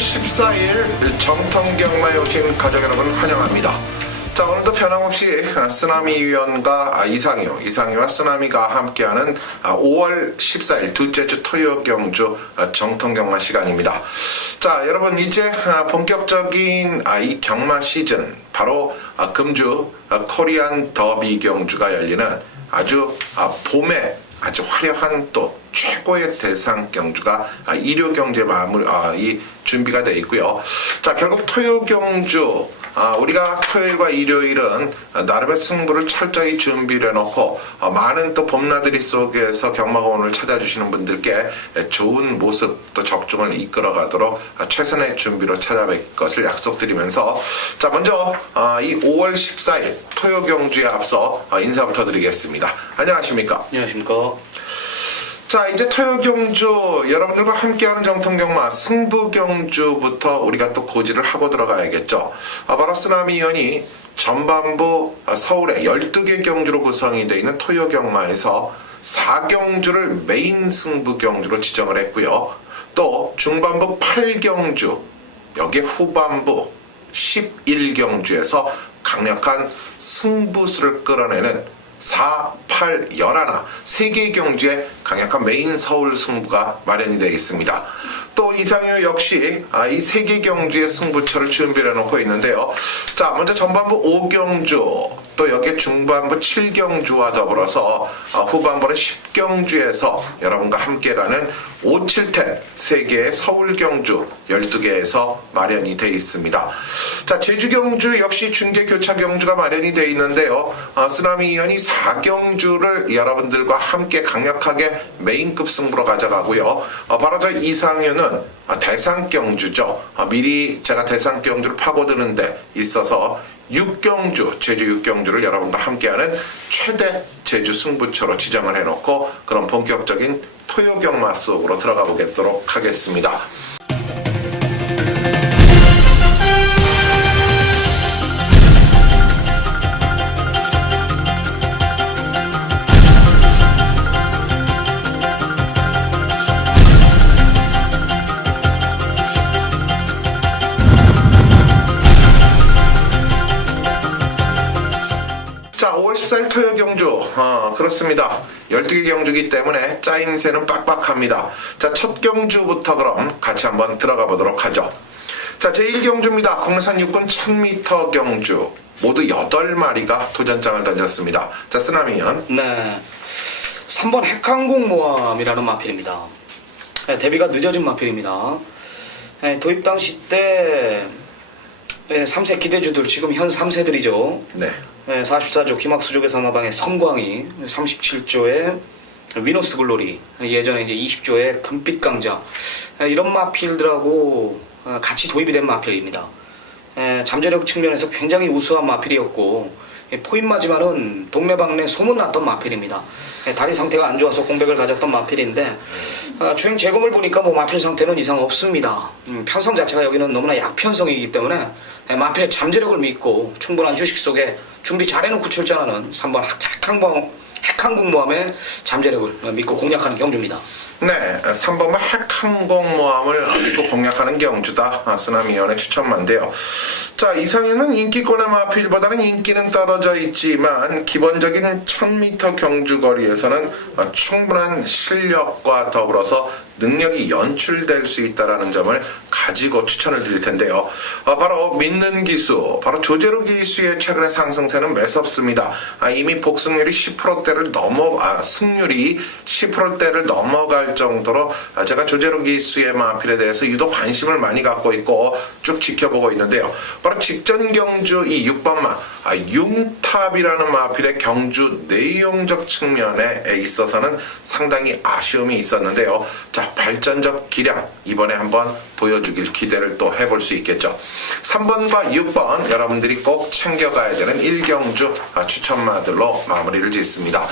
14일 정통경마에 오신 가족 여러분 환영합니다. 자, 오늘도 변함없이 쓰나미 위원과 이상희와 쓰나미가 함께하는 5월 14일 둘째 주 토요 경주 정통경마 시간입니다. 자, 여러분 이제 본격적인 이 경마 시즌, 바로 금주 코리안 더비 경주가 열리는 아주 봄에 아주 화려한 또 최고의 대상 경주가 일요 경제 이 준비가 되어 있고요. 자, 결국 토요 경주, 우리가 토요일과 일요일은 나름의 승부를 철저히 준비를 해놓고 많은 또 봄나들이 속에서 경마원을 찾아주시는 분들께 좋은 모습 또 적중을 이끌어가도록 최선의 준비로 찾아뵐 것을 약속드리면서, 자, 먼저 이 5월 14일 토요 경주에 앞서 인사부터 드리겠습니다. 안녕하십니까? 안녕하십니까? 자, 이제 토요 경주 여러분들과 함께하는 정통경마 승부 경주부터 우리가 또 고지를 하고 들어가야겠죠. 바로 쓰나미 위원이 전반부 서울에 12개 경주로 구성이 되어 있는 토요 경마에서 4경주를 메인 승부 경주로 지정을 했고요. 또 중반부 8경주, 여기에 후반부 11경주에서 강력한 승부수를 끌어내는 4, 8, 11, 3개의 경주에 강력한 메인 서울 승부가 마련이 되어 있습니다. 또 이상효 역시 이 3개 경주의 승부처를 준비해 놓고 있는데요. 자, 먼저 전반부 5경주, 또 여기에 중반부 7경주와 더불어서 후반부는 10경주에서 여러분과 함께 가는 5, 7텐 3개의 서울 경주 12개에서 마련이 되어 있습니다. 자, 제주 경주 역시 중계 교차 경주가 마련이 되어 있는데요. 쓰나미 위원이 4경주를 여러분들과 함께 강력하게 메인급 승부로 가져가고요. 바로 저 이상효는 대상 경주죠. 미리 제가 대상 경주를 파고드는 데 있어서 6경주, 제주 6경주를 여러분과 함께하는 최대 제주 승부처로 지정을 해놓고 그런 본격적인 토요 경마 속으로 들어가 보도록 하겠습니다. 자, 5월 14일 토요 경주, 그렇습니다. 12개 경주이기 때문에 짜임새는 빡빡합니다. 자, 첫 경주부터 그럼 같이 한번 들어가 보도록 하죠. 자, 제1경주입니다. 국내산 육군 1000m 경주. 모두 8마리가 도전장을 던졌습니다. 자, 쓰나미연. 네, 3번 핵항공모함이라는 마필입니다. 데뷔가 늦어진 마필입니다. 도입 당시 때 3세 기대주들, 지금 현 3세들이죠. 네. 44조 기막수족의 사마방의 섬광이, 37조의 위너스 글로리, 예전에 이제 20조의 금빛 강자, 이런 마필들하고 같이 도입이 된 마필입니다. 잠재력 측면에서 굉장히 우수한 마필이었고, 포인마지만은 동네방네 소문났던 마필입니다. 다리 상태가 안 좋아서 공백을 가졌던 마필인데, 주행 재검을 보니까 뭐 마필 상태는 이상 없습니다. 편성 자체가 여기는 너무나 약편성이기 때문에 마필의 잠재력을 믿고 충분한 휴식 속에 준비 잘해놓고 출전하는 3번 핵항공모함의 잠재력을 믿고 공략하는 경주입니다. 네, 3번은 핵항공모함을 믿고 공략하는 경주다. 쓰나미 위원의 추천만인데요. 자, 이상희는 인기권의 마필보다는 인기는 떨어져 있지만 기본적인 1000m 경주 거리에서는 충분한 실력과 더불어서 능력이 연출될 수 있다는 점을 가지고 추천을 드릴 텐데요. 바로 믿는 기수, 바로 조재로 기수의 최근의 상승세는 매섭습니다. 이미 복승률이 10%대를 승률이 10%대를 넘어갈 정도로 제가 조재로 기수의 마필에 대해서 유독 관심을 많이 갖고 있고 쭉 지켜보고 있는데요. 바로 직전 경주 이 6번마 융탑이라는 마필의 경주 내용적 측면에 있어서는 상당히 아쉬움이 있었는데요. 자, 발전적 기량 이번에 한번 보여주길 기대를 또 해볼 수 있겠죠. 3번과 6번 여러분들이 꼭 챙겨가야 되는 1경주 추천마들로 마무리를 짓습니다.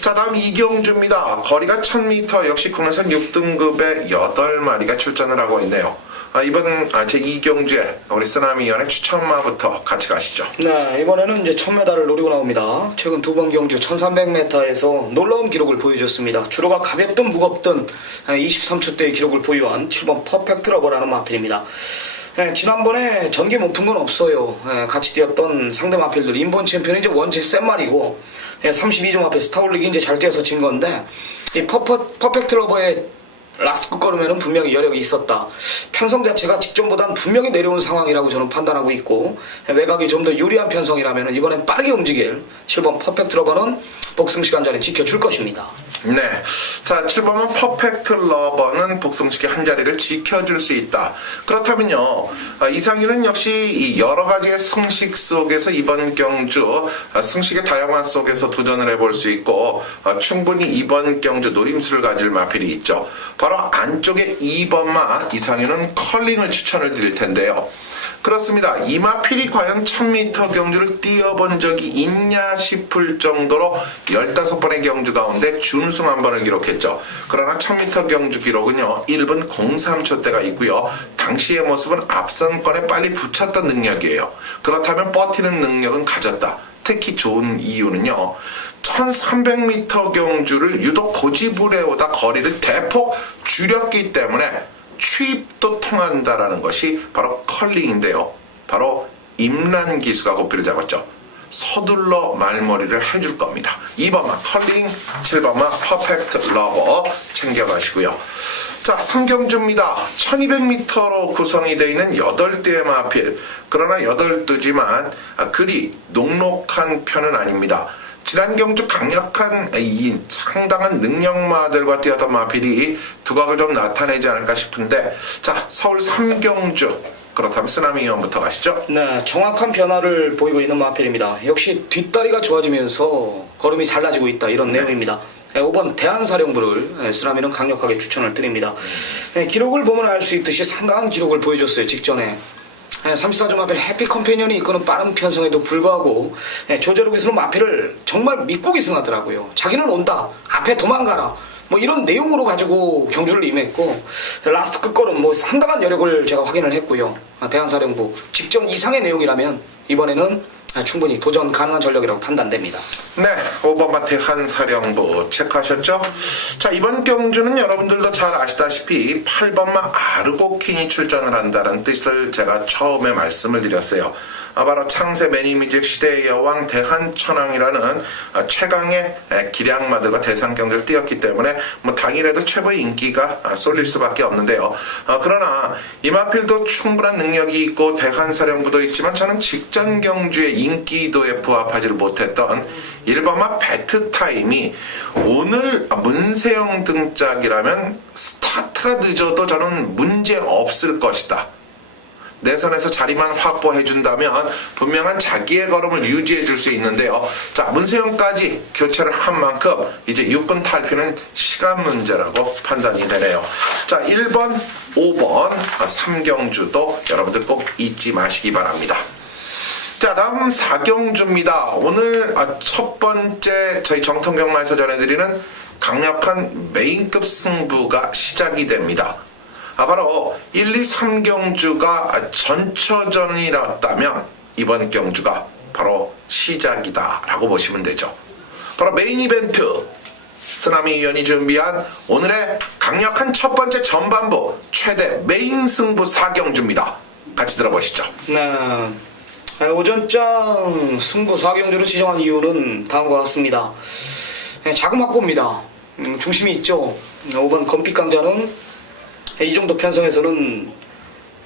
자, 다음 2경주입니다. 거리가 1000m, 역시 국내선 6등급의 8마리가 출전을 하고 있네요. 이번 제2경주에 우리 쓰나미위원의 추천마부터 같이 가시죠. 네, 이번에는 이제 1000m를 노리고 나옵니다. 최근 두 번 경주 1300m에서 놀라운 기록을 보여줬습니다. 주로가 가볍든 무겁든 23초대의 기록을 보유한 7번 퍼펙트 러버라는 마필입니다. 지난번에 전개 못 푼 건 없어요. 같이 뛰었던 상대 마필들 인본 챔피언이 이제 원체 센 말이고 32점 앞에 스타올릭이 이제 잘 뛰어서 진 건데 이 퍼펙트 러버의 라스트 끝걸음에는 분명히 여력이 있었다. 편성 자체가 직전보단 분명히 내려온 상황이라고 저는 판단하고 있고 외곽이 좀 더 유리한 편성이라면 이번엔 빠르게 움직일 7번 퍼펙트 러버는 복승 시간 전에 지켜줄 것입니다. 네. 자, 7번은 퍼펙트 러버는 복승 시기 한 자리를 지켜줄 수 있다. 그렇다면요, 이상윤은 역시 이 여러 가지의 승식 속에서 이번 경주 승식의 다양한 속에서 도전을 해볼 수 있고 충분히 이번 경주 노림수를 가질 마필이 있죠. 바로 안쪽에 2번마 이상윤은 컬링을 추천을 드릴 텐데요. 그렇습니다. 이 마필이 과연 1000m 경주를 뛰어본 적이 있냐 싶을 정도로 15번의 경주 가운데 준우승 한 번을 기록했죠. 그러나 1000m 경주 기록은요 1분 03초대가 있고요. 당시의 모습은 앞선권에 빨리 붙였던 능력이에요. 그렇다면 버티는 능력은 가졌다. 특히 좋은 이유는요 1300m 경주를 유독 고집을 해오다 거리를 대폭 줄였기 때문에 추입도 통한다라는 것이 바로 컬링인데요. 바로 임란 기수가 고삐를 잡았죠. 서둘러 말머리를 해줄 겁니다. 2번마 컬링, 7번마 퍼펙트 러버 챙겨가시고요. 자, 3경주입니다. 1200m로 구성이 되어 있는 8대의 마필. 그러나 8두지만 그리 녹록한 편은 아닙니다. 지난 경주 강력한 이 상당한 능력마들과 뛰었던 마필이 두각을 좀 나타내지 않을까 싶은데 자, 서울 3경주 그렇다면 쓰나미위원부터 가시죠. 네, 정확한 변화를 보이고 있는 마필입니다. 역시 뒷다리가 좋아지면서 걸음이 달라지고 있다 이런 내용입니다. 5번 대한사령부를 쓰나미는 강력하게 추천을 드립니다. 기록을 보면 알 수 있듯이 상당한 기록을 보여줬어요. 직전에 34점 앞에 해피 컴패니언이 이끄는 빠른 편성에도 불구하고 조재로 기수는 마필을 정말 믿고 기승하더라고요. 자기는 온다, 앞에 도망가라, 뭐 이런 내용으로 가지고 경주를 임했고 라스트 끝걸음 뭐 상당한 여력을 제가 확인을 했고요. 대한사령부 직전 이상의 내용이라면 이번에는 충분히 도전 가능한 전력이라고 판단됩니다. 네, 5번마 대한사령부 체크하셨죠? 자, 이번 경주는 여러분들도 잘 아시다시피 8번마 아르고킨이 출전을 한다는 뜻을 제가 처음에 말씀을 드렸어요. 바로 창세 매니뮤직 시대의 여왕 대한천왕이라는 최강의 기량마들과 대상 경주를 뛰었기 때문에 뭐 당일에도 최고의 인기가 쏠릴 수밖에 없는데요. 그러나 이마필도 충분한 능력이 있고 대한사령부도 있지만 저는 직전 경주의 인기도에 부합하지 못했던 1번마 배트타임이 오늘 문세영 등짝이라면 스타트가 늦어도 저는 문제 없을 것이다. 내선에서 자리만 확보해준다면 분명한 자기의 걸음을 유지해줄 수 있는데요. 자, 문세영까지 교체를 한 만큼 이제 6분 탈피는 시간 문제라고 판단이 되네요. 자, 1번, 5번 3경주도 여러분들 꼭 잊지 마시기 바랍니다. 자, 다음 4경주입니다. 오늘 첫 번째 저희 정통경마에서 전해드리는 강력한 메인급 승부가 시작이 됩니다. 바로 1, 2, 3경주가 전처전이었다면 이번 경주가 바로 시작이다 라고 보시면 되죠. 바로 메인 이벤트 쓰나미위원이 준비한 오늘의 강력한 첫 번째 전반부 최대 메인 승부 4경주입니다. 같이 들어보시죠. 네, 오전장 승부 4경주를 지정한 이유는 다음과 같습니다. 작은 확보입니다. 중심이 있죠. 5번 검빛강자는 이 정도 편성에서는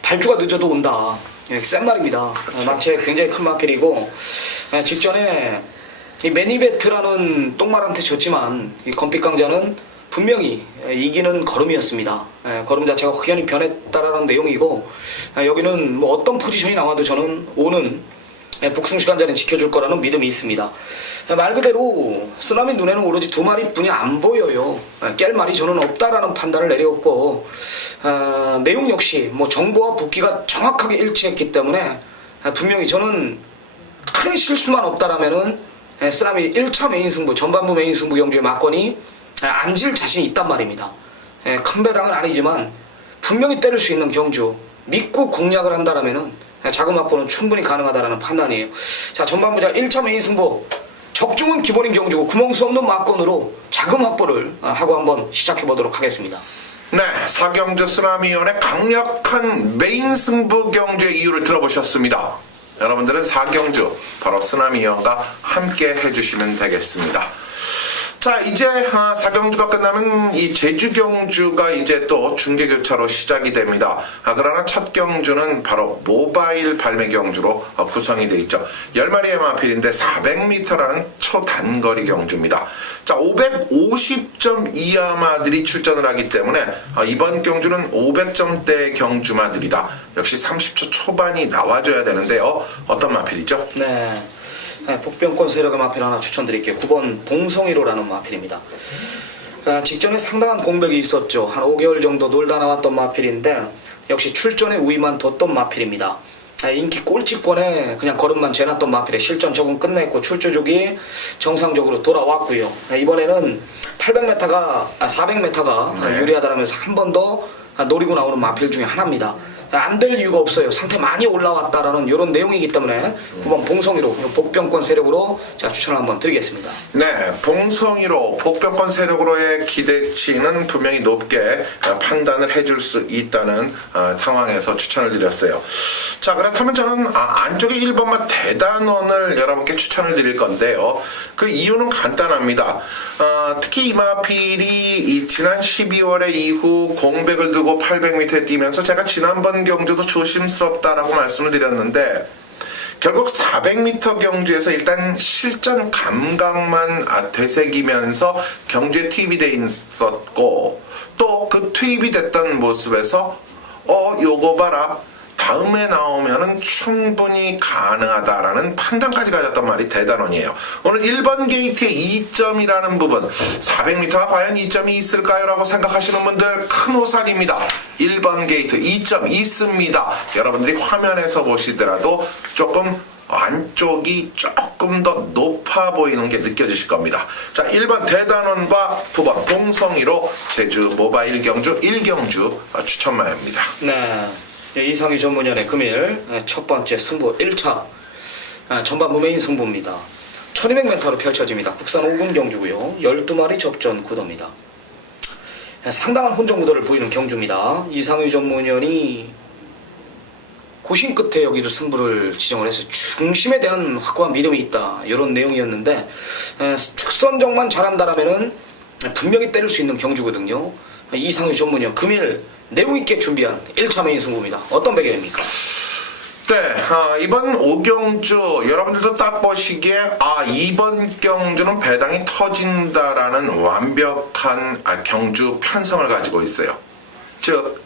발주가 늦어도 온다. 센 말입니다. 그렇죠. 마체 굉장히 큰 마필이고 직전에 이 매니베트라는 똥말한테 졌지만 이 검빛강자는 분명히 이기는 걸음이었습니다. 걸음 자체가 확연히 변했다라는 내용이고 여기는 뭐 어떤 포지션이 나와도 저는 오는 복승 시간자는 지켜줄 거라는 믿음이 있습니다. 말 그대로 쓰나미 눈에는 오로지 두 마리뿐이 안 보여요. 깰 말이 저는 없다라는 판단을 내렸고 내용 역시 뭐 정보와 복귀가 정확하게 일치했기 때문에 분명히 저는 큰 실수만 없다라면은 쓰나미 1차 메인 승부 전반부 메인 승부 경주의 막권이 앉을 자신이 있단 말입니다. 큰 배당은 아니지만 분명히 때릴 수 있는 경주 믿고 공략을 한다라면은 자금 확보는 충분히 가능하다라는 판단이에요. 자, 전반부자 1차 메인 승부 적중은 기본인 경주고 구멍 수 없는 막건으로 자금 확보를 하고 한번 시작해 보도록 하겠습니다. 네, 사경주 쓰나미연의 강력한 메인 승부 경주의 이유를 들어보셨습니다. 여러분들은 사경주 바로 쓰나미연과 함께 해주시면 되겠습니다. 자, 이제 사경주가 끝나면 이 제주 경주가 이제 또 중계 교차로 시작이 됩니다. 그러나 첫 경주는 바로 모바일 발매 경주로 구성이 되어 있죠. 10마리의 마필인데 400m라는 초단거리 경주입니다. 자, 550점 이하마들이 출전을 하기 때문에 이번 경주는 500점대 경주마들이다. 역시 30초 초반이 나와줘야 되는데요. 어떤 마필이죠? 네. 복병권 세력의 마필 하나 추천드릴게요. 9번 봉성이로라는 마필입니다. 직전에 상당한 공백이 있었죠. 한 5개월 정도 놀다 나왔던 마필인데 역시 출전에 우위만 뒀던 마필입니다. 인기 꼴찌권에 그냥 걸음만 재놨던 마필의 실전 적응 끝냈고 출조족이 정상적으로 돌아왔고요. 이번에는 800m가 400m가 네. 유리하다라면서 한 번 더 노리고 나오는 마필 중에 하나입니다. 안 될 이유가 없어요. 상태 많이 올라왔다라는 이런 내용이기 때문에 9번 봉성이로 복병권 세력으로 제가 추천을 한번 드리겠습니다. 네, 봉성이로 복병권 세력으로의 기대치는 분명히 높게 판단을 해줄 수 있다는 상황에서 추천을 드렸어요. 자, 그렇다면 저는 안쪽에 1번만 대단원을 여러분께 추천을 드릴 건데요. 그 이유는 간단합니다. 특히 이 마필이 지난 12월에 이후 공백을 두고 800m에 뛰면서 제가 지난번 경주도 조심스럽다라고 말씀을 드렸는데 결국 400m 경주에서 일단 실전 감각만 되새기면서 경주에 투입이 돼 있었고 또 그 투입이 됐던 모습에서 요거 봐라, 다음에 나오면은 충분히 가능하다라는 판단까지 가졌단 말이 대단원이에요. 오늘 1번 게이트의 2점이라는 부분, 400m가 과연 2점이 있을까요? 라고 생각하시는 분들 큰 오산입니다. 1번 게이트 2점 있습니다. 여러분들이 화면에서 보시더라도 조금 안쪽이 조금 더 높아 보이는 게 느껴지실 겁니다. 자, 1번 대단원과 9번 봉성이로 제주 모바일 경주 1경주 추천마입니다. 네. 이상희 전문연의 금일 첫 번째 승부 1차 전반부 메인 승부입니다. 1200m로 펼쳐집니다. 국산 5군 경주고요. 12마리 접전 구도입니다. 상당한 혼종 구도를 보이는 경주입니다. 이상희 전문연이 고심 끝에 여기를 승부를 지정을 해서 중심에 대한 확고한 믿음이 있다, 이런 내용이었는데 축선정만 잘한다라면은 분명히 때릴 수 있는 경주거든요. 이상희 전문연 금일 내용 있게 준비한 1차 메인 승부입니다. 어떤 배경입니까? 네, 이번 5경주 여러분들도 딱 보시기에 이번 경주는 배당이 터진다라는 완벽한 경주 편성을 가지고 있어요. 즉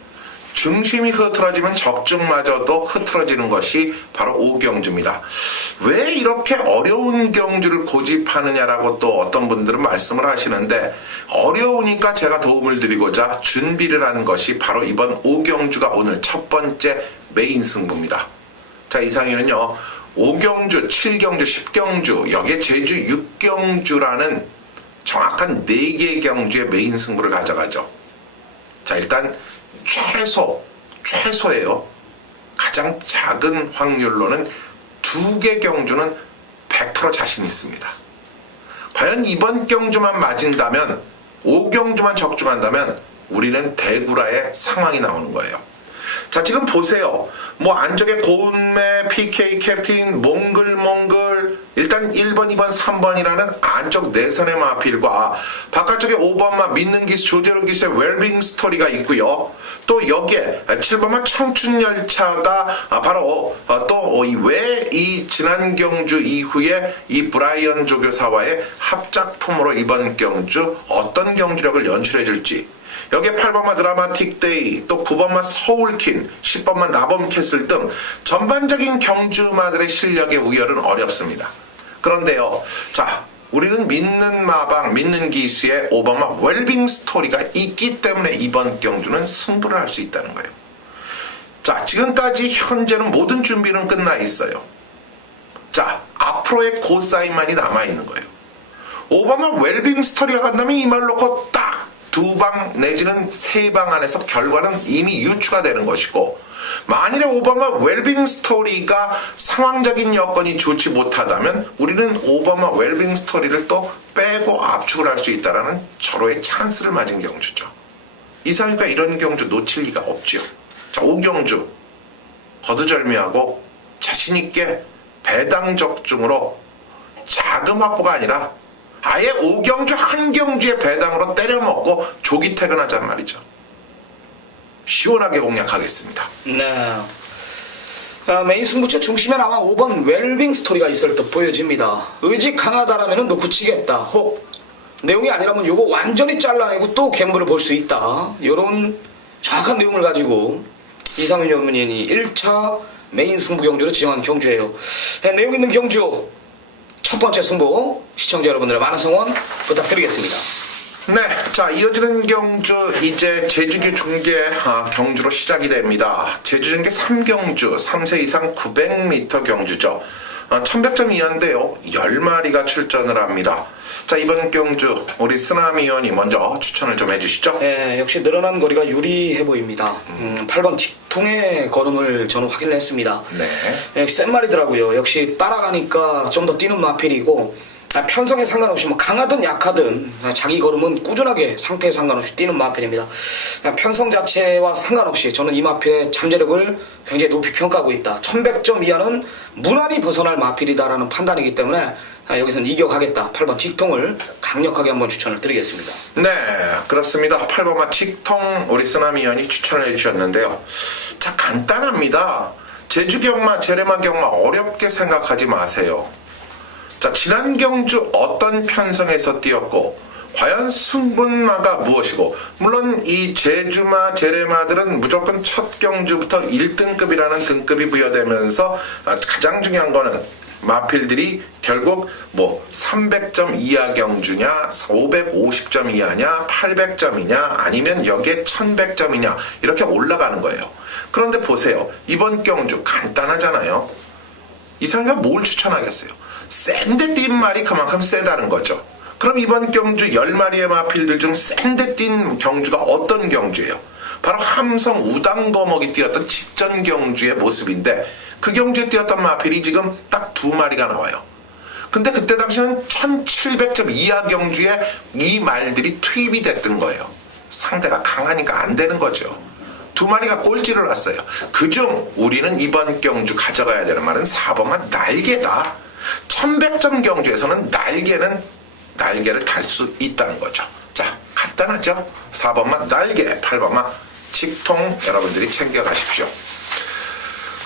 중심이 흐트러지면 적중마저도 흐트러지는 것이 바로 5경주입니다. 왜 이렇게 어려운 경주를 고집하느냐라고 또 어떤 분들은 말씀을 하시는데, 어려우니까 제가 도움을 드리고자 준비를 한 것이 바로 이번 5경주가 오늘 첫 번째 메인 승부입니다. 자, 이상희는요 5경주, 7경주, 10경주, 여기에 제주 6경주라는 정확한 4개의 경주의 메인 승부를 가져가죠. 자, 일단 최소예요. 가장 작은 확률로는 2개 경주는 100% 자신 있습니다. 과연 이번 경주만 맞은다면, 5경주만 적중한다면 우리는 대구라의 상황이 나오는 거예요. 자, 지금 보세요. 안쪽에 고운매, PK 캡틴, 몽글, 일단 1번, 2번, 3번이라는 안쪽 내선의 마필과 바깥쪽에 5번마 믿는 기수, 조재로 기수의 웰빙 스토리가 있고요. 또 여기에 7번마 청춘열차가 바로 또 왜 이 지난 경주 이후에 이 브라이언 조교사와의 합작품으로 이번 경주 어떤 경주력을 연출해 줄지, 여기에 8번마 드라마틱 데이, 또 9번마 서울킨, 10번마 나범캐슬 등 전반적인 경주마들의 실력의 우열은 어렵습니다. 그런데요, 자, 우리는 믿는 마방, 믿는 기수의 5번마 웰빙 스토리가 있기 때문에 이번 경주는 승부를 할 수 있다는 거예요. 자, 지금까지 현재는 모든 준비는 끝나 있어요. 자, 앞으로의 고사인만이 남아있는 거예요. 5번마 웰빙 스토리가 간다면 이 말 놓고 딱 2방 내지는 3방 안에서 결과는 이미 유추가 되는 것이고, 만일에 오바마 웰빙 스토리가 상황적인 여건이 좋지 못하다면 우리는 오바마 웰빙 스토리를 또 빼고 압축을 할 수 있다는 절호의 찬스를 맞은 경주죠. 이상희가 이런 경주 놓칠 리가 없지요. 자, 5경주 거두절미하고 자신있게 배당 적중으로 자금 확보가 아니라 아예 5경주 한 경주의 배당으로 때려먹고 조기 퇴근하자는 말이죠. 시원하게 공략하겠습니다. 네. 메인 승부처 중심엔 아마 5번 웰빙 스토리가 있을 듯 보여집니다. 의지 강하다라면 놓고 치겠다. 혹 내용이 아니라면 요거 완전히 잘라내고 또 갬블을 볼 수 있다. 요런 정확한 내용을 가지고 이상윤 연문위원이 1차 메인 승부 경주로 지정한 경주예요. 내용 있는 경주 첫 번째 승부 시청자 여러분들의 많은 성원 부탁드리겠습니다. 네, 자, 이어지는 경주 이제 제주기 중계 경주로 시작이 됩니다. 제주 중계 3경주 3세 이상 900m 경주죠. 1100점 이하인데요, 10마리가 출전을 합니다. 자, 이번 경주 우리 쓰나미 의원이 먼저 추천을 좀 해주시죠. 네, 역시 늘어난 거리가 유리해 보입니다. 8번 직통의 걸음을 저는 확인을 했습니다. 네. 역시 센 말이더라고요. 역시 따라가니까 좀 더 뛰는 마필이고, 편성에 상관없이 뭐 강하든 약하든 자기 걸음은 꾸준하게 상태에 상관없이 뛰는 마필입니다. 편성 자체와 상관없이 저는 이 마필의 잠재력을 굉장히 높이 평가하고 있다. 1100점 이하는 무난히 벗어날 마필이다라는 판단이기 때문에 여기서는 이겨가겠다. 8번 직통을 강력하게 한번 추천을 드리겠습니다. 네, 그렇습니다. 8번마 직통 우리 쓰나미 의원이 추천을 해주셨는데요. 자, 간단합니다. 제주 경마, 제레마 경마 어렵게 생각하지 마세요. 자, 지난 경주 어떤 편성에서 뛰었고 과연 승분마가 무엇이고, 물론 이 제주마, 제레마들은 무조건 첫 경주부터 1등급이라는 등급이 부여되면서 가장 중요한 거는 마필들이 결국 뭐 300점 이하 경주냐, 550점 이하냐, 800점이냐, 아니면 여기에 1100점이냐 이렇게 올라가는 거예요. 그런데 보세요. 이번 경주 간단하잖아요. 이상희가 뭘 추천하겠어요? 센데 뛴 말이 그만큼 세다는 거죠. 그럼 이번 경주 10마리의 마필들 중 센데 뛴 경주가 어떤 경주예요? 바로 함성 우당거먹이 뛰었던 직전 경주의 모습인데, 그 경주에 뛰었던 마필이 지금 딱 2마리가 나와요. 근데 그때 당시는 1700점 이하 경주에 이 말들이 투입이 됐던 거예요. 상대가 강하니까 안 되는 거죠. 2마리가 꼴찌를 났어요. 그중 우리는 이번 경주 가져가야 되는 말은 4번만 날개다. 1100점 경주에서는 날개를 달 수 있다는 거죠. 자, 간단하죠? 4번만 날개, 8번만 직통 여러분들이 챙겨가십시오.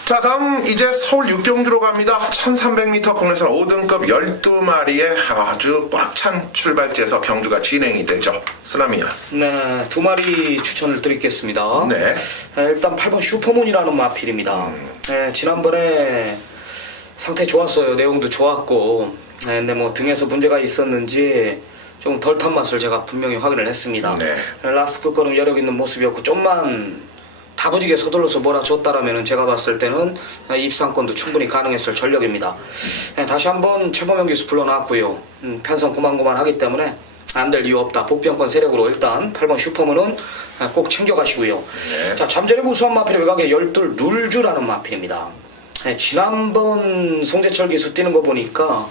자, 다음 이제 서울 6경주로 갑니다. 1300m 국내선 5등급 12마리의 아주 꽉 찬 출발지에서 경주가 진행이 되죠. 쓰나미야. 네, 2마리 추천을 드리겠습니다. 네. 일단 8번 슈퍼문이라는 마필입니다. 네, 지난번에 상태 좋았어요. 내용도 좋았고, 근데 뭐 등에서 문제가 있었는지 조금 덜 탄 맛을 제가 분명히 확인을 했습니다. 네. 라스트 끝걸음 여력 있는 모습이었고, 좀만 다부지게 서둘러서 몰아줬다라면 제가 봤을 때는 입상권도 충분히 가능했을 전력입니다. 다시 한번 최범영 기수 불러놨고요. 편성 고만고만하기 때문에 안 될 이유 없다. 복병권 세력으로 일단 8번 슈퍼문은 꼭 챙겨가시고요. 네. 자, 잠재력 우수한 마필의 외곽에 12 룰주라는 마필입니다. 지난번 송재철 기수 뛰는 거 보니까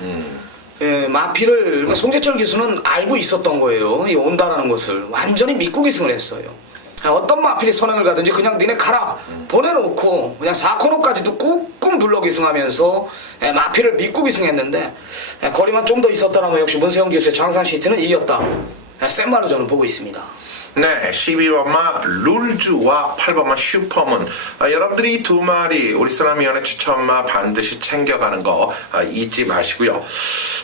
마필을 송재철 기수는 알고 있었던 거예요. 이 온다라는 것을 완전히 믿고 기승을 했어요. 어떤 마필이 선행을 가든지 그냥 니네 가라 보내놓고 그냥 4코너까지도 꾹꾹 눌러 기승하면서 마필을 믿고 기승했는데, 거리만 좀 더 있었더라면 역시 문세영 기수의 장산 시트는 이겼다. 센 말로 저는 보고 있습니다. 네, 12번마 룰주와 8번마 슈퍼문. 여러분들이 이 2마리 우리 쓰나미연의 추천마 반드시 챙겨가는 거 잊지 마시고요.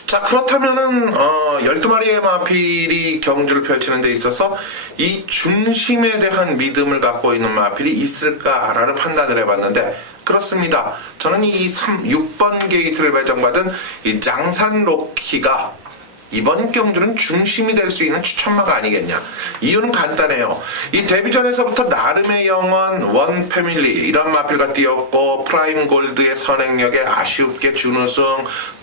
자, 그렇다면은 12마리의 마필이 경주를 펼치는 데 있어서 이 중심에 대한 믿음을 갖고 있는 마필이 있을까라는 판단을 해봤는데, 그렇습니다. 저는 이 6번 게이트를 배정받은 이 장산 로키가 이번 경주는 중심이 될 수 있는 추천마가 아니겠냐. 이유는 간단해요. 이 데뷔전에서부터 나름의 영원, 원 패밀리 이런 마필과 뛰었고, 프라임 골드의 선행력에 아쉽게 준우승,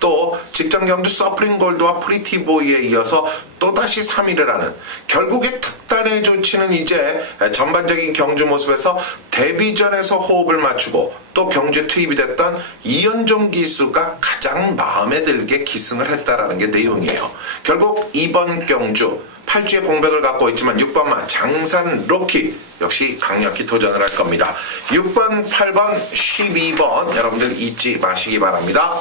또 직전 경주 서프림 골드와 프리티보이에 이어서 또 또다시 3위를 하는 결국에 특단의 조치는 이제 전반적인 경주 모습에서 데뷔전에서 호흡을 맞추고 또 경주에 투입이 됐던 이현종 기수가 가장 마음에 들게 기승을 했다라는 게 내용이에요. 결국 이번 경주 8주의 공백을 갖고 있지만 6번마 장산 로키 역시 강력히 도전을 할 겁니다. 6번, 8번, 12번 여러분들 잊지 마시기 바랍니다.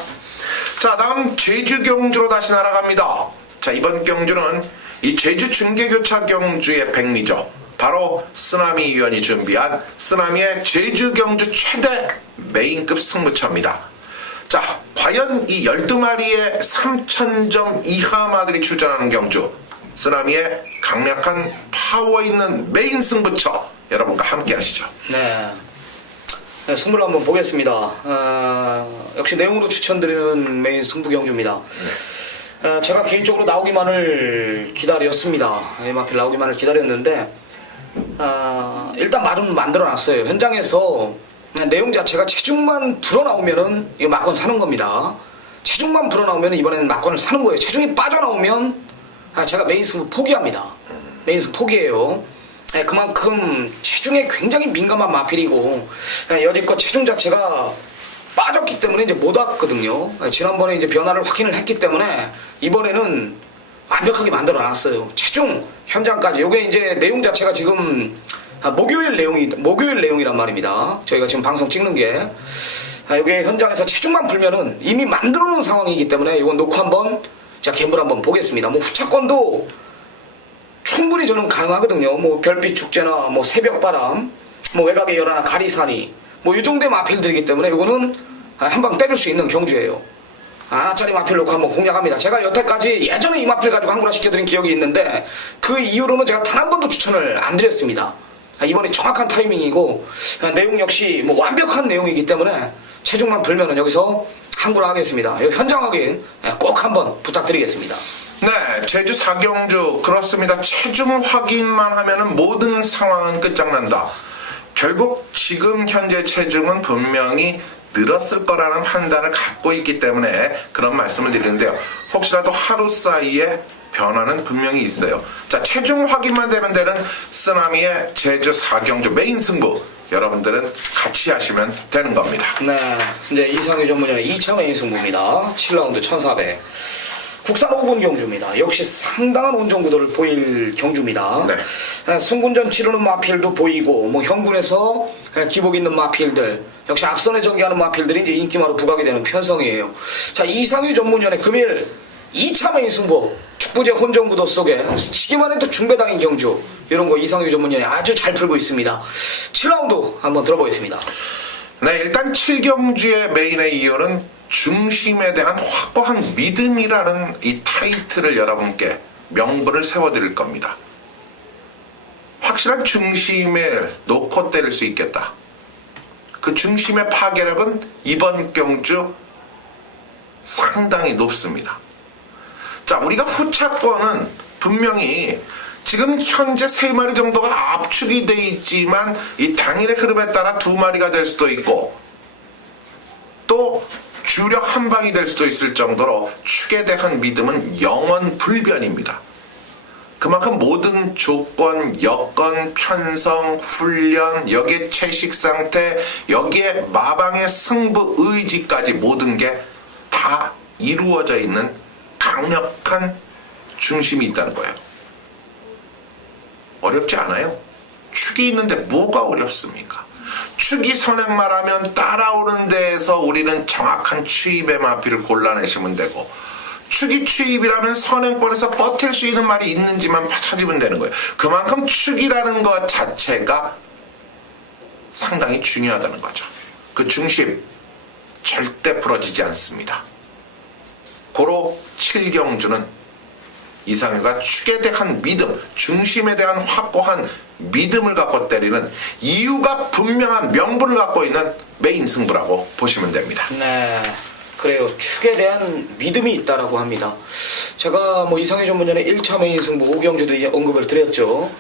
자, 다음 제주 경주로 다시 날아갑니다. 자, 이번 경주는 이 제주 중계교차 경주의 백미죠. 바로 쓰나미 위원이 준비한 쓰나미의 제주 경주 최대 메인급 승부처입니다. 자, 과연 이 12마리의 3,000점 이하 마들이 출전하는 경주, 쓰나미의 강력한 파워 있는 메인 승부처 여러분과 함께 하시죠. 네. 승부를 한번 보겠습니다. 역시 내용으로 추천드리는 메인 승부 경주입니다. 제가 개인적으로 나오기만을 기다렸습니다. 마필 나오기만을 기다렸는데 일단 말은 만들어놨어요. 현장에서 내용 자체가 체중만 불어나오면은 이거 막권 사는 겁니다. 체중만 불어나오면 이번에는 막권을 사는 거예요. 체중이 빠져나오면 제가 메인 승부 포기합니다. 메인 승부 포기해요. 그만큼 체중에 굉장히 민감한 마필이고 여지껏 체중 자체가 빠졌기 때문에 이제 못 왔거든요. 지난번에 이제 변화를 확인을 했기 때문에 이번에는 완벽하게 만들어놨어요. 체중 현장까지. 요게 이제 내용 자체가 지금 목요일 내용이란 말입니다. 저희가 지금 방송 찍는 게 요게 현장에서 체중만 풀면은 이미 만들어 놓은 상황이기 때문에 이건 놓고 한번 제가 갬블 한번 보겠습니다. 뭐 후차권도 충분히 저는 가능하거든요. 뭐 별빛 축제나 뭐 새벽바람, 뭐 외곽의 열하나 가리사니, 뭐 이 정도의 마필들이기 때문에 이거는 한방 때릴 수 있는 경주예요. 하나짜리 마필 놓고 한번 공략합니다. 제가 여태까지 예전에 이 마필 가지고 한구라 시켜드린 기억이 있는데 그 이후로는 제가 단 한 번도 추천을 안 드렸습니다. 이번에 정확한 타이밍이고 내용 역시 뭐 완벽한 내용이기 때문에 체중만 불면은 여기서 한구라 하겠습니다. 현장 확인 꼭 한번 부탁드리겠습니다. 네, 제주 4경주 그렇습니다. 체중 확인만 하면은 모든 상황은 끝장난다. 결국 지금 현재 체중은 분명히 늘었을 거라는 판단을 갖고 있기 때문에 그런 말씀을 드리는데요. 혹시라도 하루 사이에 변화는 분명히 있어요. 자, 체중 확인만 되면 되는 쓰나미의 제주 4경주 메인 승부 여러분들은 같이 하시면 되는 겁니다. 네, 이제 이상희 전문위원의 2차 메인 승부입니다. 7라운드 1400. 국산 5분 경주입니다. 역시 상당한 온정구도를 보일 경주입니다. 네. 승군전 치르는 마필도 보이고 뭐 현군에서 기복 있는 마필들 역시 앞선에 전개하는 마필들이 이제 인기마로 부각이 되는 편성이에요. 자, 이상희 전문위원의 금일 2차 메인 승부 축구제 혼전구도 속에 치기만 해도 중배당인 경주 이런 거 이상희 전문위원이 아주 잘 풀고 있습니다. 7라운드 한번 들어보겠습니다. 네, 일단 7경주의 메인의 이유는 중심에 대한 확고한 믿음이라는 이 타이틀을 여러분께 명분을 세워드릴 겁니다. 확실한 중심을 놓고 때릴 수 있겠다. 그 중심의 파괴력은 이번 경주 상당히 높습니다. 자, 우리가 후차권은 분명히 지금 현재 3마리 정도가 압축이 돼 있지만 이 당일의 흐름에 따라 2마리가 될 수도 있고 또 주력 한 방이 될 수도 있을 정도로 축에 대한 믿음은 영원 불변입니다. 그만큼 모든 조건, 여건, 편성, 훈련, 여기에 채식 상태, 여기에 마방의 승부 의지까지 모든 게 다 이루어져 있는 강력한 중심이 있다는 거예요. 어렵지 않아요. 축이 있는데 뭐가 어렵습니까? 축이 선행만 하면 따라오는 데에서 우리는 정확한 추입의 마필을 골라내시면 되고 축이 추입이라면 선행권에서 버틸 수 있는 말이 있는지만 찾으면 되는 거예요. 그만큼 축이라는 것 자체가 상당히 중요하다는 거죠. 그 중심 절대 부러지지 않습니다. 고로 7경주는 이상희가 축에 대한 믿음, 중심에 대한 확고한 믿음을 갖고 때리는 이유가 분명한 명분을 갖고 있는 메인 승부라고 보시면 됩니다. 네, 그래요. 축에 대한 믿음이 있다라고 합니다. 제가 뭐 이상희 전문전의 1차 메인 승부 5경주도 언급을 드렸죠.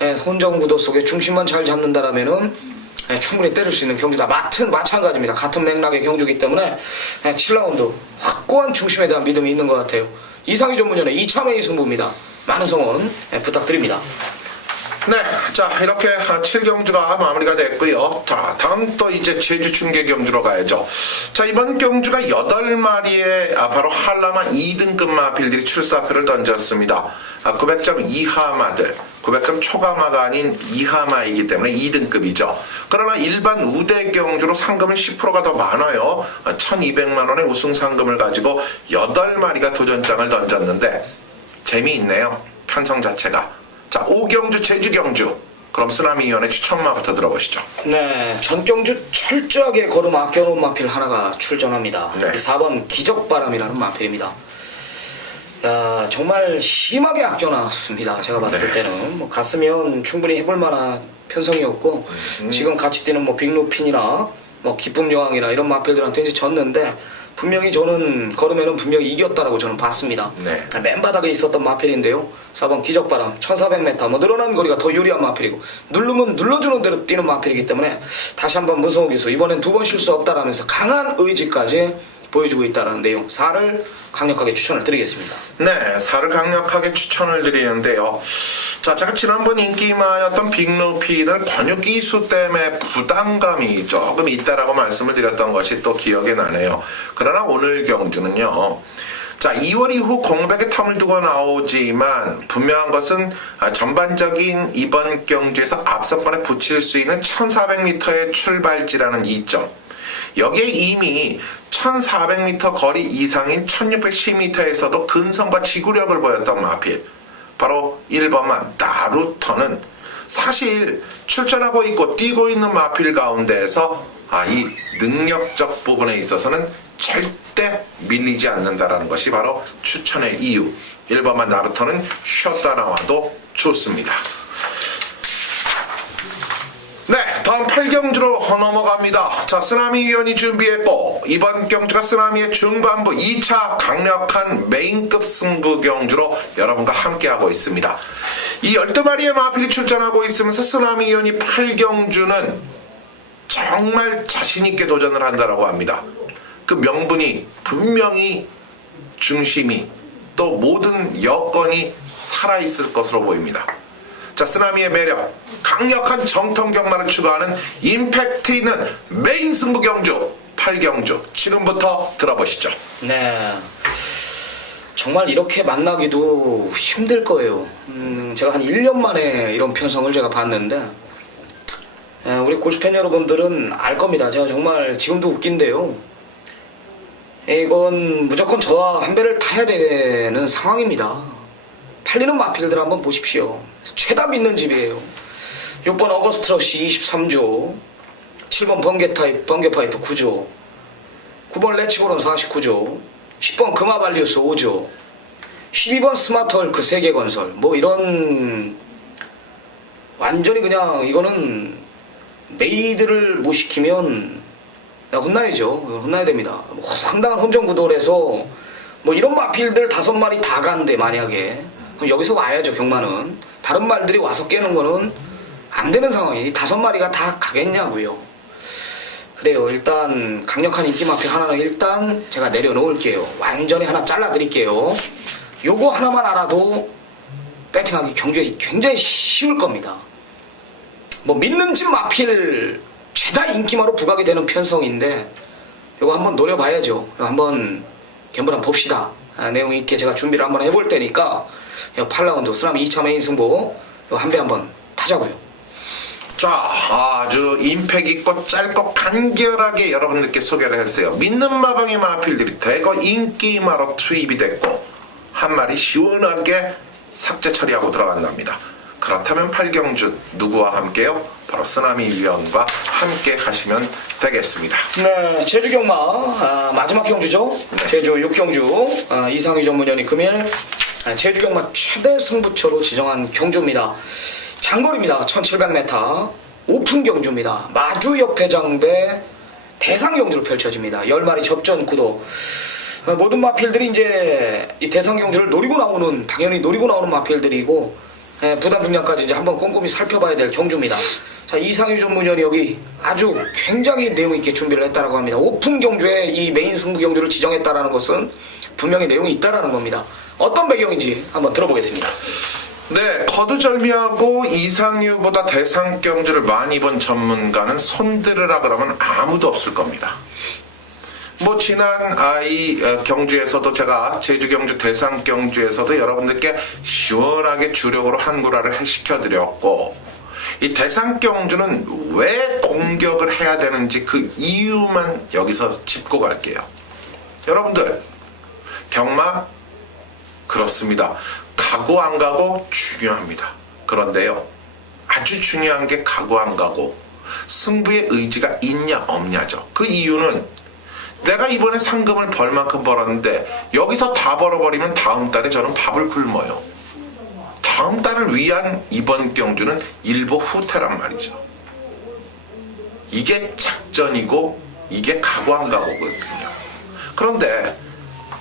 혼전구도 속에 중심만 잘 잡는다라면은 충분히 때릴 수 있는 경주다. 마찬가지입니다. 같은 맥락의 경주이기 때문에 7라운드 확고한 중심에 대한 믿음이 있는 것 같아요. 이상희 전문전의 2차 메인 승부입니다. 많은 성원 부탁드립니다. 네, 자 이렇게 7경주가 마무리가 됐고요. 자 다음 또 이제 제주 중계 경주로 가야죠. 자 이번 경주가 8마리의 바로 한라만 2등급 마필들이 출사표를 던졌습니다. 900점 이하마들, 900점 초가마가 아닌 이하마이기 때문에 2등급이죠. 그러나 일반 우대 경주로 상금은 10%가 더 많아요. 1200만 원의 우승 상금을 가지고 8마리가 도전장을 던졌는데 재미있네요. 편성 자체가. 자, 5경주 제주경주. 그럼 쓰나미위원의 추천마부터 들어보시죠. 네, 전경주 철저하게 걸음 아껴놓은 마필 하나가 출전합니다. 네. 4번 기적바람이라는 마필입니다. 야, 정말 심하게 아껴놨습니다. 제가 봤을 때는 뭐 갔으면 충분히 해볼 만한 편성이었고 지금 같이 뛰는 뭐 빅루핀이나 뭐 기쁨 여왕이나 이런 마필들한테 이제 졌는데 분명히 저는 걸음에는 분명히 이겼다라고 저는 봤습니다. 네. 맨 바닥에 있었던 마필인데요. 4번 기적바람 1400m 뭐 늘어난 거리가 더 유리한 마필이고 누르면 눌러주는 대로 뛰는 마필이기 때문에 다시 한번 문성호 기수 이번엔 2번 실수 없다라면서 강한 의지까지 보여주고 있다는 내용 4를 강력하게 추천을 드리겠습니다. 네, 4를 강력하게 추천을 드리는데요. 자, 제가 지난번 인기마였던 빅루피는 권유기수 때문에 부담감이 조금 있다라고 말씀을 드렸던 것이 또 기억에 나네요. 그러나 오늘 경주는요. 자, 2월 이후 공백에 텀을 두고 나오지만 분명한 것은 전반적인 이번 경주에서 앞선권에 붙일 수 있는 1400m의 출발지라는 이점. 여기에 이미 1400m 거리 이상인 1610m에서도 근성과 지구력을 보였던 마필 바로 1번만 나루터는 사실 출전하고 있고 뛰고 있는 마필 가운데에서 이 능력적 부분에 있어서는 절대 밀리지 않는다라는 것이 바로 추천의 이유. 1번만 나루터는 쉬었다 나와도 좋습니다. 네, 다음 8경주로 넘어갑니다. 자, 쓰나미 위원이 준비했고 이번 경주가 쓰나미의 중반부 2차 강력한 메인급 승부 경주로 여러분과 함께하고 있습니다. 이 12마리의 마필이 출전하고 있으면서 쓰나미 위원이 8경주는 정말 자신있게 도전을 한다라고 합니다. 그 명분이 분명히 중심이 또 모든 여건이 살아있을 것으로 보입니다. 자, 쓰나미의 매력, 강력한 정통경마를 추구하는 임팩트 있는 메인 승부 경주 8경주 지금부터 들어보시죠. 네, 정말 이렇게 만나기도 힘들 거예요. 제가 한 1년 만에 이런 편성을 제가 봤는데 우리 골프팬 여러분들은 알 겁니다. 제가 정말 지금도 웃긴데요. 이건 무조건 저와 한 배를 타야 되는 상황입니다. 팔리는 마필들 한번 보십시오. 최다 믿는 집이에요. 6번 어거스트 러시 23조, 7번 번개 파이터 9조, 9번 레츠고론 49조, 10번 금화발리우스 5조, 12번 스마트 헐크 세계건설, 뭐 이런 완전히 그냥 이거는 메이드를 못 시키면 혼나야죠. 혼나야 됩니다. 뭐 상당한 혼전구도라서 뭐 이런 마필들 5마리 다 간대 만약에 그럼 여기서 와야죠. 경마는 다른 말들이 와서 깨는 거는 안 되는 상황이 5마리가 다 가겠냐고요. 그래요. 일단 강력한 인기 마필 하나는 일단 제가 내려놓을게요. 완전히 하나 잘라드릴게요. 요거 하나만 알아도 배팅하기 굉장히 쉬울 겁니다. 뭐 믿는 집 마필 최다 인기마로 부각이 되는 편성인데 요거 한번 노려봐야죠. 한번 견본 한번 봅시다. 내용 있게 제가 준비를 한번 해볼 테니까 8라운드 쓰나미 2차 메인 승부 한 배 한번 타자고요. 자, 아주 임팩 있고 짧고 간결하게 여러분들께 소개를 했어요. 믿는 마방의 마필들이 대거 인기마로 투입이 됐고 한 마리 시원하게 삭제 처리하고 들어간답니다. 그렇다면 8경주 누구와 함께요? 바로 쓰나미 위원과 함께 하시면 되겠습니다. 네, 제주 경마 마지막 경주죠. 제주 6경주 이상희 전문위원이 금일 제주 경마 최대 승부처로 지정한 경주입니다. 장거리입니다. 1700m 오픈 경주입니다. 마주 옆에 장배 대상 경주로 펼쳐집니다. 10마리 접전 구도. 모든 마필들이 이제 이 대상 경주를 당연히 노리고 나오는 마필들이고 부담 중량까지 이제 한번 꼼꼼히 살펴봐야 될 경주입니다. 자, 이상희 전문위원이 여기 아주 굉장히 내용 있게 준비를 했다라고 합니다. 오픈 경주에 이 메인 승부 경주를 지정했다라는 것은 분명히 내용이 있다라는 겁니다. 어떤 배경인지 한번 들어보겠습니다. 네, 거두절미하고 이상유보다 대상경주를 많이 본 전문가는 손들으라 그러면 아무도 없을 겁니다. 뭐 지난 경주에서도 제가 제주경주 대상경주에서도 여러분들께 시원하게 주력으로 한구라를 시켜드렸고, 이 대상경주는 왜 공격을 해야 되는지 그 이유만 여기서 짚고 갈게요. 여러분들, 경마 그렇습니다. 가고 안 가고 중요합니다. 그런데요, 아주 중요한 게 가고 안 가고 승부의 의지가 있냐 없냐죠. 그 이유는 내가 이번에 상금을 벌 만큼 벌었는데 여기서 다 벌어버리면 다음 달에 저는 밥을 굶어요. 다음 달을 위한 이번 경주는 일보 후퇴란 말이죠. 이게 작전이고 이게 가고 안 가고거든요. 그런데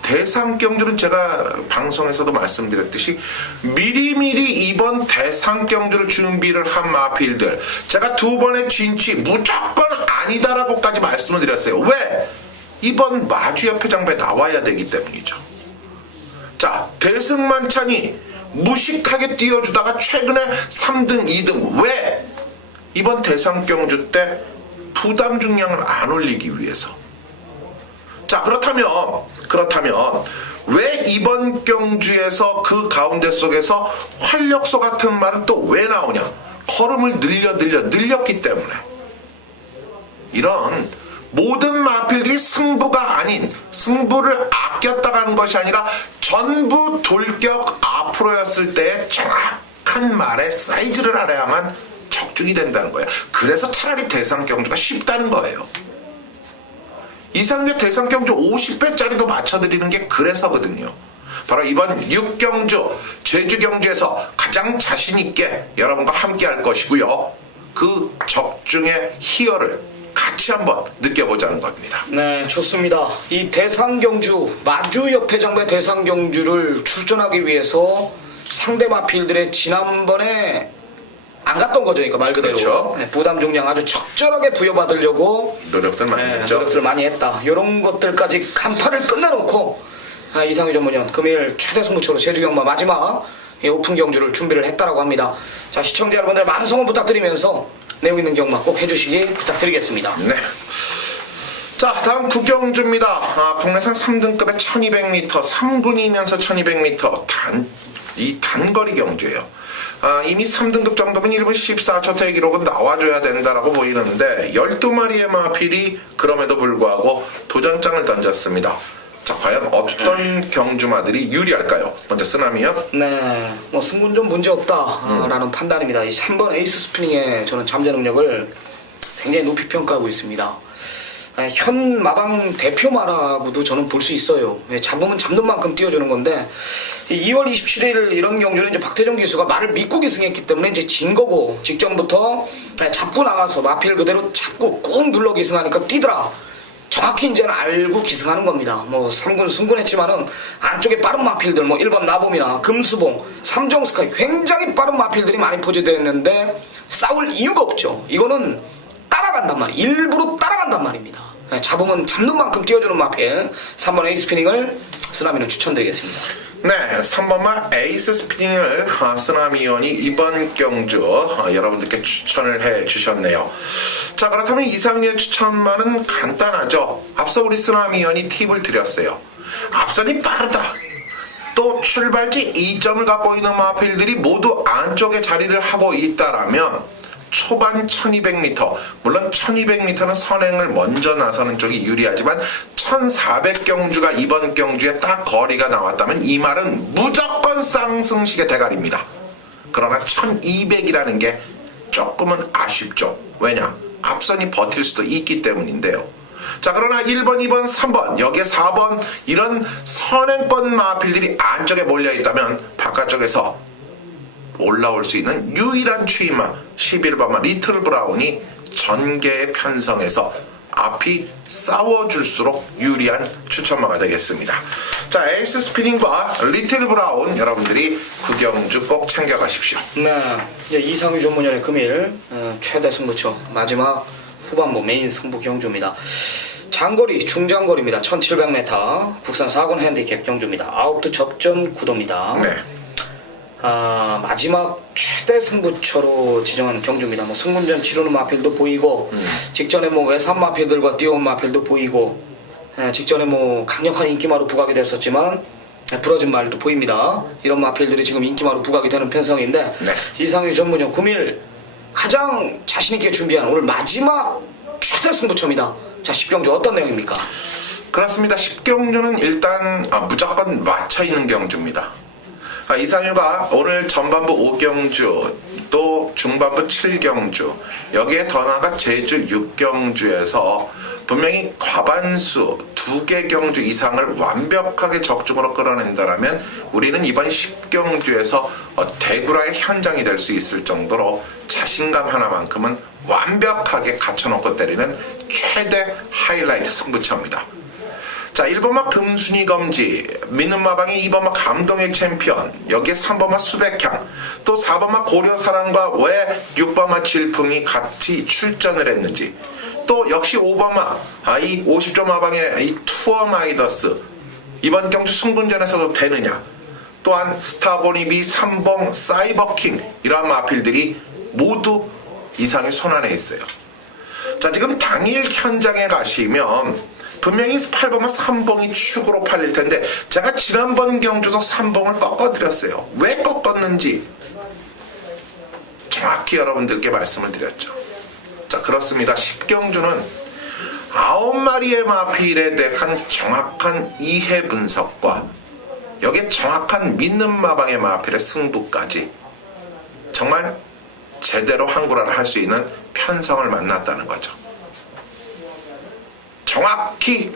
대상경주는 제가 방송에서도 말씀드렸듯이 미리미리 이번 대상경주를 준비를 한 마필들, 제가 두 번의 진취 무조건 아니다라고까지 말씀을 드렸어요. 왜? 이번 마주협회장부에 나와야 되기 때문이죠. 자, 대승만찬이 무식하게 띄워주다가 최근에 3등, 2등. 왜? 이번 대상경주 때 부담 중량을 안 올리기 위해서. 자, 그렇다면 왜 이번 경주에서 그 가운데 속에서 활력소 같은 말은 또 왜 나오냐? 걸음을 늘렸기 때문에. 이런 모든 마필들이 승부가 아닌, 승부를 아꼈다 가는 것이 아니라 전부 돌격 앞으로였을 때의 정확한 말의 사이즈를 알아야만 적중이 된다는 거예요. 그래서 차라리 대상경주가 쉽다는 거예요. 이상계 대상경주 50배짜리도 맞춰드리는 게 그래서거든요. 바로 이번 6경주 제주경주에서 가장 자신있게 여러분과 함께 할 것이고요. 그 적중의 희열을 같이 한번 느껴보자는 겁니다. 네, 좋습니다. 이 대상경주, 마주협회장부의 대상경주를 출전하기 위해서 상대 마필들의 지난번에 안 갔던 거죠. 그러니까 말 그대로. 그렇죠. 네, 부담 중량 아주 적절하게 부여받으려고 노력들 많이 했죠. 노력들을 많이 했다. 이런 것들까지 간파를 끝내놓고 이상희 전문위원 금일 최대 승부처로 제주경마 마지막 오픈 경주를 준비를 했다라고 합니다. 자, 시청자 여러분들 많은 성원 부탁드리면서 내고 있는 경마 꼭 해주시기 부탁드리겠습니다. 네. 자, 다음 구경주입니다. 국내산 3등급의 1200m, 3군이면서 1200m 단거리 경주예요. 이미 3등급 정도면 1분 14초 대기록은 나와줘야 된다라고 보이는데 12마리의 마필이 그럼에도 불구하고 도전장을 던졌습니다. 자, 과연 어떤 경주마들이 유리할까요? 먼저 쓰나미요? 네, 뭐 승부는 좀 문제없다라는 판단입니다. 이 3번 에이스 스프링의 저는 잠재 능력을 굉장히 높이 평가하고 있습니다. 현 마방 대표마라고도 저는 볼 수 있어요. 잡으면 잡는 만큼 띄워주는 건데 2월 27일 이런 경주는 이제 박태정 기수가 말을 믿고 기승했기 때문에 이제 진 거고, 직전부터 잡고 나가서 마필 그대로 잡고 꾹 눌러 기승하니까 뛰더라. 정확히 이제는 알고 기승하는 겁니다. 뭐 3군 승군했지만은 안쪽에 빠른 마필들, 뭐 1번 나봄이나 금수봉, 삼정스카이 굉장히 빠른 마필들이 많이 포진되어 있는데 싸울 이유가 없죠. 이거는 따라간단 말이에요. 일부러 따라간단 말입니다. 잡으면 잡는 만큼 띄워주는 마필 3번 에이스 스피닝을 쓰나미는 추천드리겠습니다. 네, 3번마 에이스 스피닝을 쓰나미 의원이 이번 경주 여러분들께 추천을 해 주셨네요. 자, 그렇다면 이상리의 추천만은 간단하죠. 앞서 우리 쓰나미 의원이 팁을 드렸어요. 앞선이 빠르다. 또 출발지 2점을 갖고 있는 마필들이 모두 안쪽에 자리를 하고 있다라면 초반 1200m, 물론 1200m는 선행을 먼저 나서는 쪽이 유리하지만 1400경주가 이번 경주에 딱 거리가 나왔다면 이 말은 무조건 쌍승식의 대가리입니다. 그러나 1200이라는 게 조금은 아쉽죠. 왜냐? 앞선이 버틸 수도 있기 때문인데요. 자, 그러나 1번, 2번, 3번, 여기에 4번 이런 선행권 마필들이 안쪽에 몰려있다면 바깥쪽에서 올라올 수 있는 유일한 추임마 11번마 리틀 브라운이 전개의 편성에서 앞이 싸워줄수록 유리한 추천마가 되겠습니다. 자, 에이스 스피닝과 리틀 브라운 여러분들이 구경주 꼭 챙겨가십시오. 네, 이제 이상희 전문위원의 금일 최대 승부처 마지막 후반부 메인 승부 경주입니다. 자, 장거리, 중장거리입니다. 1700m 국산 4군 핸디캡 경주입니다. 아웃 접전 구도입니다. 네. 마지막 최대 승부처로 지정한 경주입니다. 뭐 승문전 치르는 마필도 보이고 직전에 뭐 외산 마필들과 뛰어온 마필도 보이고 직전에 뭐 강력한 인기마로 부각이 됐었지만 부러진 말도 보입니다. 이런 마필들이 지금 인기마로 부각이 되는 편성인데 네. 이상희 전문용 금일 가장 자신있게 준비한 오늘 마지막 최대 승부처입니다. 자, 10경주 어떤 내용입니까? 그렇습니다. 10경주는 일단 무조건 맞춰있는 경주입니다. 이상유가 오늘 전반부 5경주 또 중반부 7경주 여기에 더 나아가 제주 6경주에서 분명히 과반수 2개 경주 이상을 완벽하게 적중으로 끌어낸다면 우리는 이번 10경주에서 대구라의 현장이 될 수 있을 정도로 자신감 하나만큼은 완벽하게 갖춰놓고 때리는 최대 하이라이트 승부처입니다. 자, 1번마 금순위 검지, 민음마방이 2번마 감동의 챔피언, 여기에 3번마 수백향, 또 4번마 고려사랑과 왜 6번마 질풍이 같이 출전을 했는지, 또 역시 5번마, 이 50점 마방의 이 투어 마이더스, 이번 경주 승군전에서도 되느냐, 또한 스타보니비, 삼봉, 사이버킹, 이러한 마필들이 모두 이상의 손안에 있어요. 자, 지금 당일 현장에 가시면 분명히 8번과 3봉이 축으로 팔릴 텐데 제가 지난번 경주도 3봉을 꺾어드렸어요. 왜 꺾었는지 정확히 여러분들께 말씀을 드렸죠. 자, 그렇습니다. 10경주는 9마리의 마필에 대한 정확한 이해 분석과 여기에 정확한 믿는 마방의 마필의 승부까지 정말 제대로 한구라를 할 수 있는 편성을 만났다는 거죠. 정확히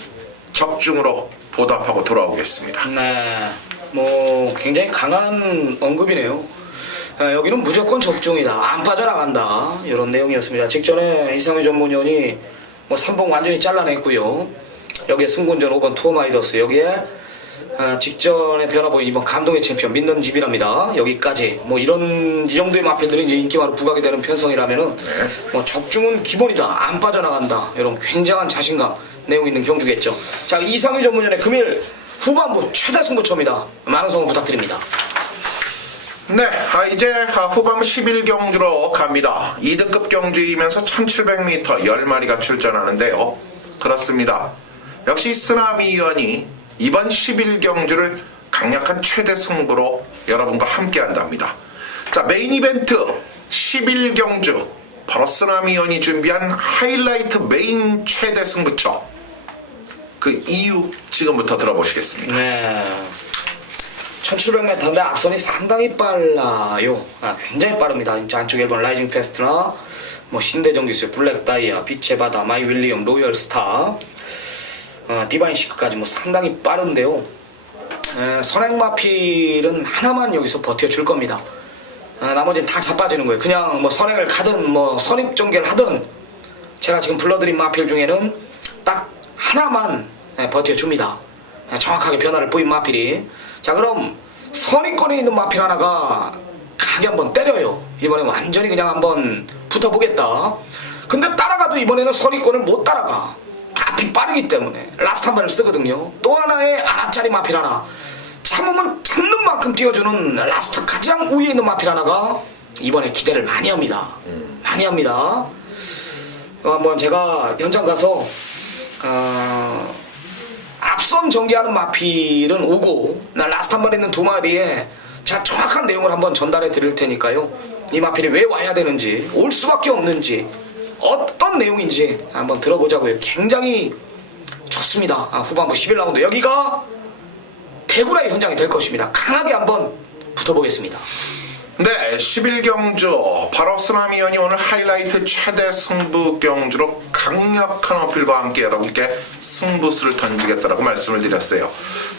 적중으로 보답하고 돌아오겠습니다. 네, 뭐 굉장히 강한 언급이네요. 여기는 무조건 적중이다, 안 빠져나간다, 이런 내용이었습니다. 직전에 이상희 전문위원이 뭐 3봉 완전히 잘라냈고요. 여기에 승군전 5번 투어마이더스, 여기에 직전에 변화 보인 이번 감동의 챔피언 믿는 집이랍니다. 여기까지 뭐 이 정도의 마필들이 이제 인기마로 부각이 되는 편성이라면은 뭐 적중은 기본이다, 안 빠져나간다, 이런 굉장한 자신감 내용 있는 경주겠죠. 자, 이상희 전문위원의 금일 후반부 최대 승부처입니다. 많은 성원 부탁드립니다. 네, 이제 후반부 11경주로 갑니다. 2등급 경주이면서 1700m 10마리가 출전하는데요. 그렇습니다. 역시 쓰나미 위원이 이번 11경주를 강력한 최대 승부로 여러분과 함께 한답니다. 자, 메인 이벤트 11경주 바로 쓰나미 위원이 준비한 하이라이트 메인 최대 승부처, 그 이유 지금부터 들어보시겠습니다. 네, 1700m인데 앞선이 상당히 빨라요. 굉장히 빠릅니다. 진짜 안쪽 1번 라이징 페스트나 뭐 신대전기수, 블랙 다이아, 빛의 바다, 마이 윌리엄, 로열 스타, 디바인 시크까지 뭐 상당히 빠른데요. 선행마필은 하나만 여기서 버텨줄 겁니다. 나머지는 다 자빠지는 거예요. 그냥 뭐 선행을 가든 뭐 선입전개를 하든 제가 지금 불러드린 마필 중에는 딱 하나만 버텨줍니다. 정확하게 변화를 보인 마필이. 자, 그럼 선입권에 있는 마필 하나가 강하게 한번 때려요. 이번에 완전히 그냥 한번 붙어보겠다. 근데 따라가도 이번에는 선입권을 못 따라가. 앞이 빠르기 때문에 라스트 한 발을 쓰거든요. 또 하나의 아나짜리 마필 하나, 참으면 참는 만큼 띄워주는 라스트 가장 우위에 있는 마필 하나가 이번에 기대를 많이 합니다. 많이 합니다. 한번 제가 현장 가서 앞선 전개하는 마필은 오고 나 라스트 한 발 있는 2마리에 제가 정확한 내용을 한번 전달해 드릴 테니까요. 이 마필이 왜 와야 되는지, 올 수밖에 없는지, 어떤 내용인지 한번 들어보자고요. 굉장히 좋습니다. 후반부 11라운드 여기가 대구라의 현장이 될 것입니다. 강하게 한번 붙어보겠습니다. 네, 11경주 바로 쓰나미 위원이 오늘 하이라이트 최대 승부 경주로 강력한 어필과 함께 여러분께 승부수를 던지겠다라고 말씀을 드렸어요.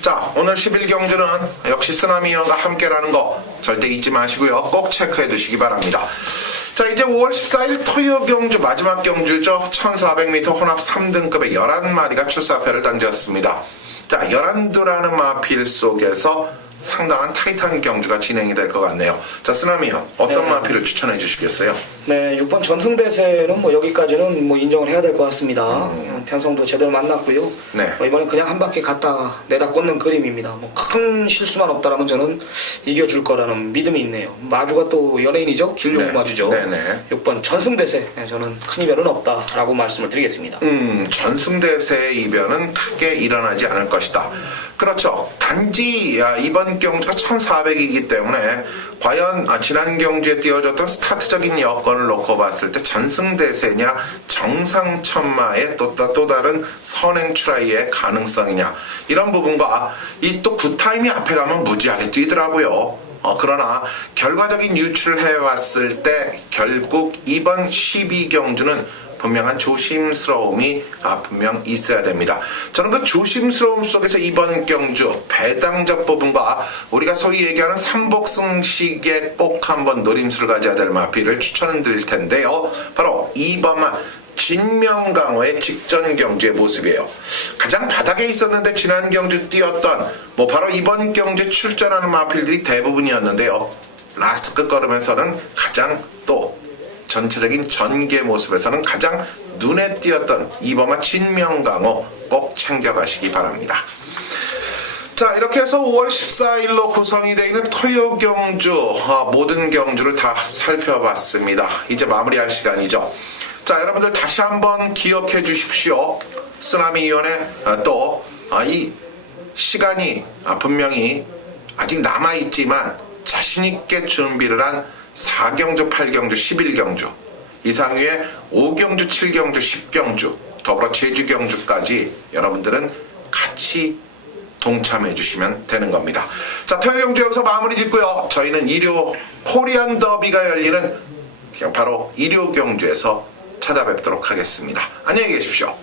자, 오늘 11경주는 역시 쓰나미 위원과 함께라는 거 절대 잊지 마시고요. 꼭 체크해 두시기 바랍니다. 자, 이제 5월 14일 토요 경주 마지막 경주죠. 1400m 혼합 3등급의 11마리가 출사표를 던졌습니다. 자, 11두라는 마필 속에서 상당한 타이탄 경주가 진행이 될 것 같네요. 자, 쓰나미요, 어떤 마필을 추천해 주시겠어요? 네, 6번 전승대세는 뭐 여기까지는 뭐 인정을 해야 될 것 같습니다. 편성도 제대로 만났고요. 네. 이번에 그냥 한 바퀴 갔다 내다 꽂는 그림입니다. 뭐 큰 실수만 없다라면 저는 이겨줄 거라는 믿음이 있네요. 마주가 또 연예인이죠. 길용 네. 마주죠. 네네. 6번 전승대세. 저는 큰 이변은 없다라고 말씀을 드리겠습니다. 전승대세의 이변은 크게 일어나지 않을 것이다. 그렇죠. 단지 이번 경주가 1400이기 때문에 과연 지난 경주에 띄워줬던 스타트적인 여건을 놓고 봤을 때 전승대세냐 정상천마의 또 다른 선행 트라이의 가능성이냐 이런 부분과 이 또 굿타임이 앞에 가면 무지하게 뛰더라고요. 그러나 결과적인 유출을 해왔을 때 결국 이번 12경주는 분명한 조심스러움이 분명 있어야 됩니다. 저는 그 조심스러움 속에서 이번 경주 배당적 부분과 우리가 소위 얘기하는 삼복승식에 꼭 한번 노림수를 가져야 될 마필을 추천을 드릴 텐데요. 바로 2번 진명강호의 직전 경주의 모습이에요. 가장 바닥에 있었는데 지난 경주 뛰었던 바로 이번 경주 출전하는 마필들이 대부분이었는데요. 라스트 끝걸음에서는 가장 또 전체적인 전개 모습에서는 가장 눈에 띄었던 이범아 진명강호 꼭 챙겨가시기 바랍니다. 자, 이렇게 해서 5월 14일로 구성이 되어 있는 토요 경주 모든 경주를 다 살펴봤습니다. 이제 마무리할 시간이죠. 자, 여러분들 다시 한번 기억해 주십시오. 쓰나미위원회 또 이 시간이 분명히 아직 남아있지만 자신있게 준비를 한 4경주, 8경주, 11경주, 이상위에 5경주, 7경주, 10경주, 더불어 제주경주까지 여러분들은 같이 동참해 주시면 되는 겁니다. 자, 토요경주 여기서 마무리 짓고요. 저희는 일요 코리안 더비가 열리는 바로 일요경주에서 찾아뵙도록 하겠습니다. 안녕히 계십시오.